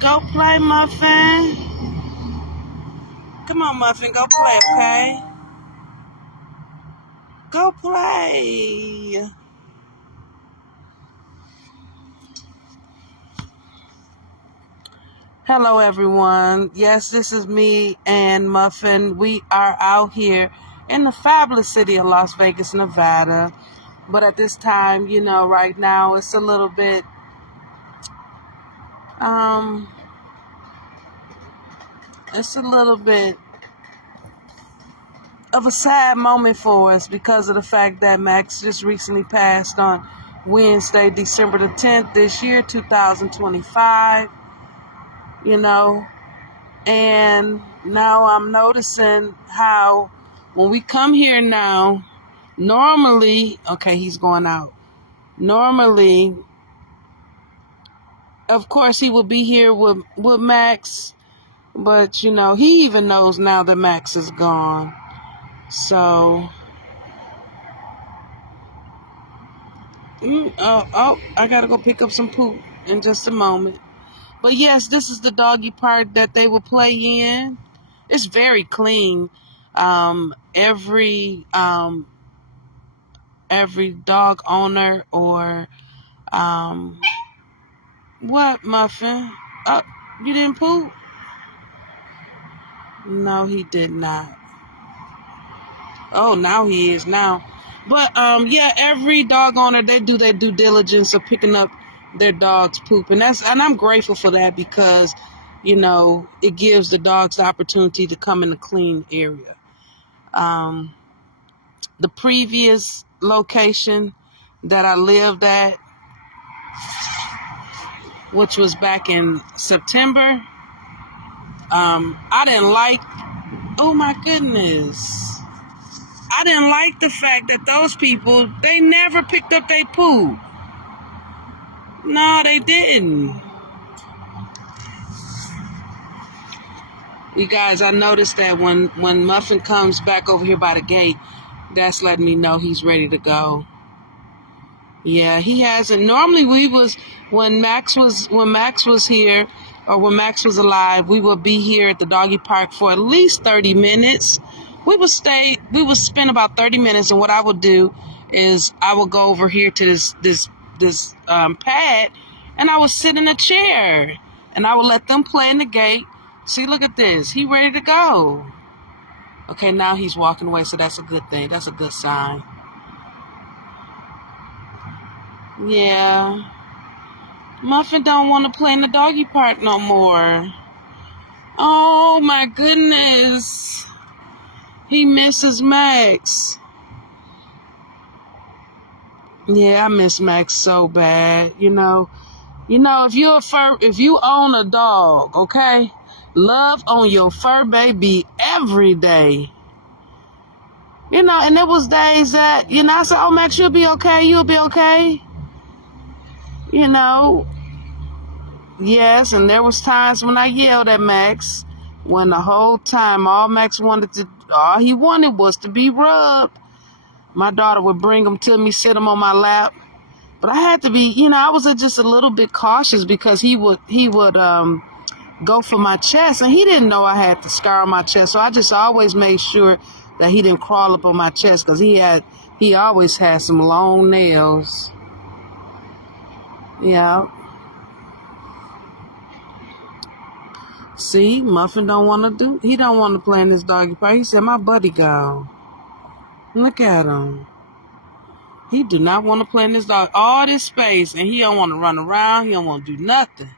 Go play, Muffin. Come on, Muffin, go play, okay? Go play. Hello, everyone. Yes, this is me and Muffin. We are out here in the fabulous city of Las Vegas, Nevada. But at this time, right now, it's a little bit, of a sad moment for us because of the fact that Max just recently passed on Wednesday, December the 10th this year, 2025, and now I'm noticing how when we come here now, normally, okay, he's going out. Normally, of course, he will be here with Max, but, he even knows now that Max is gone. So, I gotta go pick up some poop in just a moment. But yes, this is the doggy park that they will play in. It's very clean. Every dog owner or what, Muffin? You didn't poop? No, he did not. Oh, now he is now. But yeah, every dog owner, they do their due diligence of picking up their dog's poop, and I'm grateful for that because it gives the dogs the opportunity to come in a clean area. The previous location that I lived at, which was back in September, I didn't like. Oh my goodness. I didn't like the fact that those people, they never picked up their poop. No, they didn't. You guys, I noticed that when Muffin comes back over here by the gate, that's letting me know he's ready to go. Yeah, he hasn't. Normally when Max was here, or when Max was alive, we would be here at the doggy park for at least 30 minutes. We would spend about 30 minutes, and what I would do is I would go over here to this pad, and I would sit in a chair, and I would let them play in the gate. See, look at this. He ready to go. Okay, now he's walking away, so that's a good thing. That's a good sign. Yeah. Muffin don't want to play in the doggy park no more. Oh, my goodness. He misses Max. Yeah, I miss Max so bad. If you own a dog, okay, love on your fur baby every day. And there was days that, I said, oh, Max, you'll be okay. You'll be okay. Yes, and there was times when I yelled at Max when the whole time all he wanted was to be rubbed. My daughter would bring him to me, sit him on my lap. But I had to be, I was just a little bit cautious because he would go for my chest, and he didn't know I had the scar on my chest. So I just always made sure that he didn't crawl up on my chest because he always had some long nails. Yeah. See, Muffin don't want to play in this doggy park. He said, my buddy gone. Look at him. He do not want to play in this dog. All this space, and he don't want to run around. He don't want to do nothing.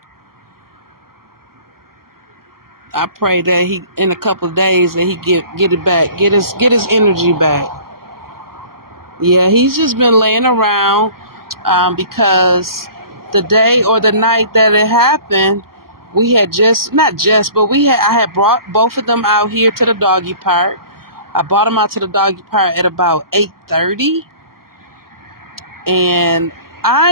I pray that in a couple of days, that he get it back, get his energy back. Yeah, he's just been laying around because the day or the night that it happened, we had I had brought both of them out here to the doggy park. I brought them out to the doggy park at about 8:30. And I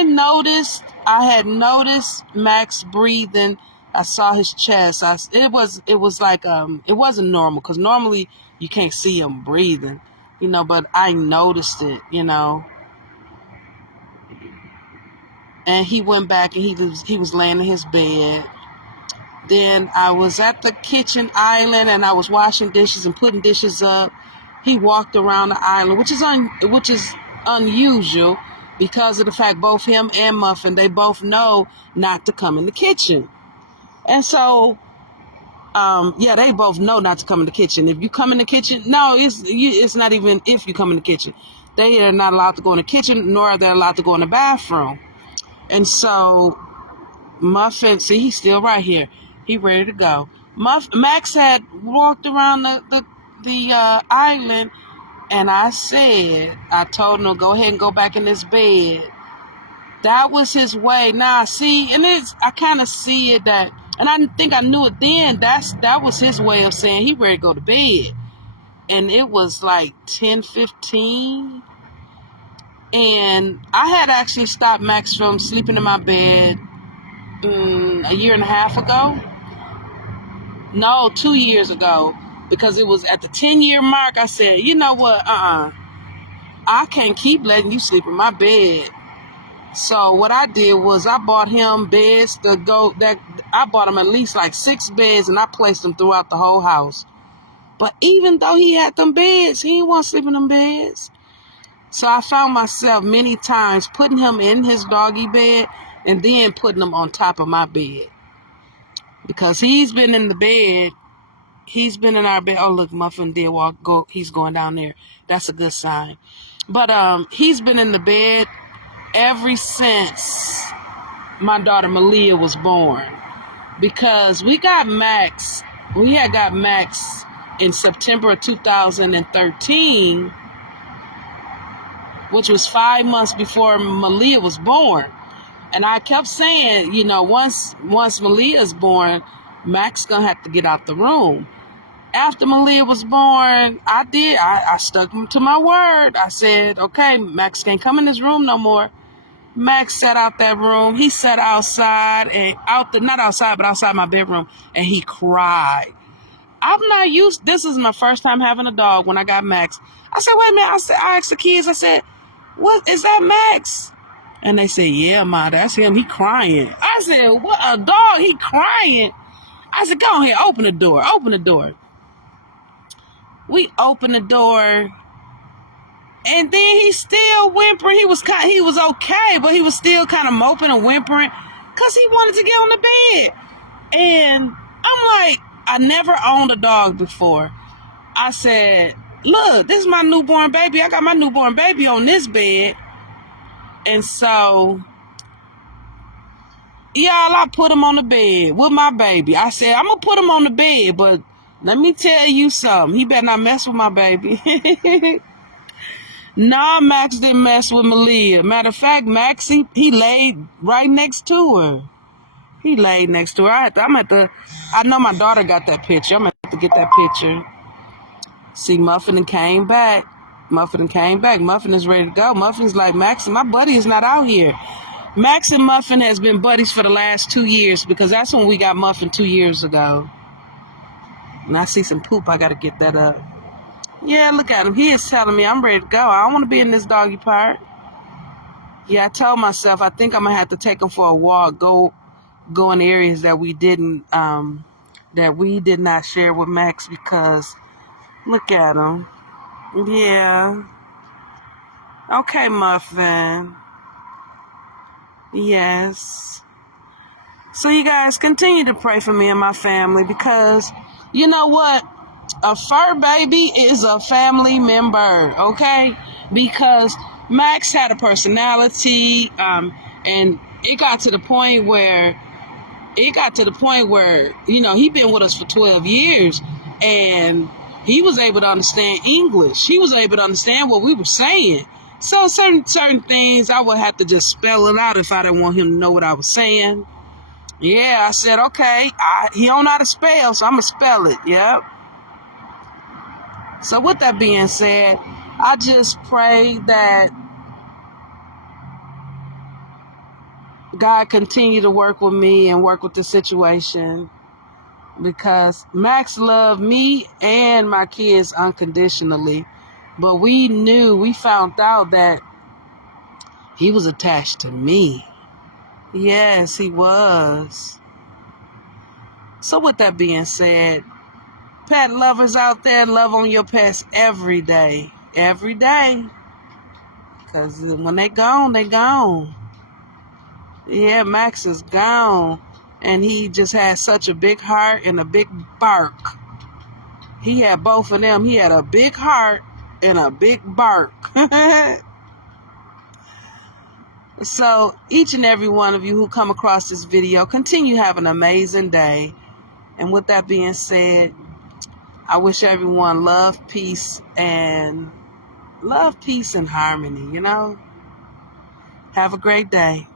had noticed Max breathing. I saw his chest. It was like, it wasn't normal because normally you can't see him breathing, but I noticed it, and he went back and he was laying in his bed. Then I was at the kitchen island and I was washing dishes and putting dishes up. He walked around the island, which is unusual because of the fact both him and Muffin, they both know not to come in the kitchen. And so, they both know not to come in the kitchen. If you come in the kitchen, no, it's not even if you come in the kitchen. They are not allowed to go in the kitchen, nor are they allowed to go in the bathroom. And so Muffin, see, he's still right here. He ready to go. Max had walked around the island, and I told him to go ahead and go back in his bed. That was his way. Now, see, and I kind of see it that, and I think I knew it then. That was his way of saying he ready to go to bed. And it was like 10:15, and I had actually stopped Max from sleeping in my bed a year and a half ago. No, 2 years ago, because it was at the 10-year mark. I said, you know what? I can't keep letting you sleep in my bed. So what I did was I bought him beds I bought him at least like 6 beds, and I placed them throughout the whole house. But even though he had them beds, he didn't want to sleep in them beds. So I found myself many times putting him in his doggy bed and then putting him on top of my bed. Because he's been in the bed. He's been in our bed. Oh, look, Muffin did go. He's going down there. That's a good sign. But he's been in the bed ever since my daughter Malia was born. Because we got Max. We had got Max in September of 2013, which was 5 months before Malia was born. And I kept saying, once Malia's born, Max gonna have to get out the room. After Malia was born, I stuck to my word. I said, okay, Max can't come in this room no more. Max sat out that room. He sat outside not outside, but outside my bedroom, and he cried. I'm not used. This is my first time having a dog. When I got Max, I said, wait a minute. I asked the kids. I said, what is that, Max? And they said, yeah, Ma, that's him. He crying. I said, what, a dog? He crying. I said, go ahead, open the door. Open the door. We opened the door, and then he still whimpering. He was okay, but he was still kind of moping and whimpering because he wanted to get on the bed. And I'm like, I never owned a dog before. I said, look, this is my newborn baby. I got my newborn baby on this bed. And so, y'all, I put him on the bed with my baby. I said, I'm going to put him on the bed, but let me tell you something. He better not mess with my baby. Nah, Max didn't mess with Malia. Matter of fact, Max, he laid right next to her. He laid next to her. I know my daughter got that picture. I'm going to have to get that picture. See, Muffin came back. Muffin is ready to go. Muffin's like, Max, my buddy is not out here. Max and Muffin has been buddies for the last 2 years because that's when we got Muffin 2 years ago. And I see some poop. I got to get that up. Yeah, look at him. He is telling me I'm ready to go. I don't want to be in this doggy park. Yeah, I told myself I think I'm going to have to take him for a walk, go in areas that we did not share with Max because look at him. Yeah. Okay, Muffin. Yes. So you guys continue to pray for me and my family because you know what? A fur baby is a family member, okay? Because Max had a personality, and it got to the point where, he'd been with us for 12 years, and he was able to understand English. He was able to understand what we were saying. So certain things, I would have to just spell it out if I didn't want him to know what I was saying. Yeah, I said, okay, he don't know how to spell, so I'm going to spell it, yep. So with that being said, I just pray that God continue to work with me and work with the situation because Max loved me and my kids unconditionally. But we found out that he was attached to me. Yes, he was. So with that being said, pet lovers out there, love on your pets every day. Every day. Because when they gone, they gone. Yeah, Max is gone. And he just had such a big heart and a big bark. He had both of them. He had a big heart and a big bark. So each and every one of you who come across this video, continue to have an amazing day. And with that being said, I wish everyone love, peace, and harmony, you know? Have a great day.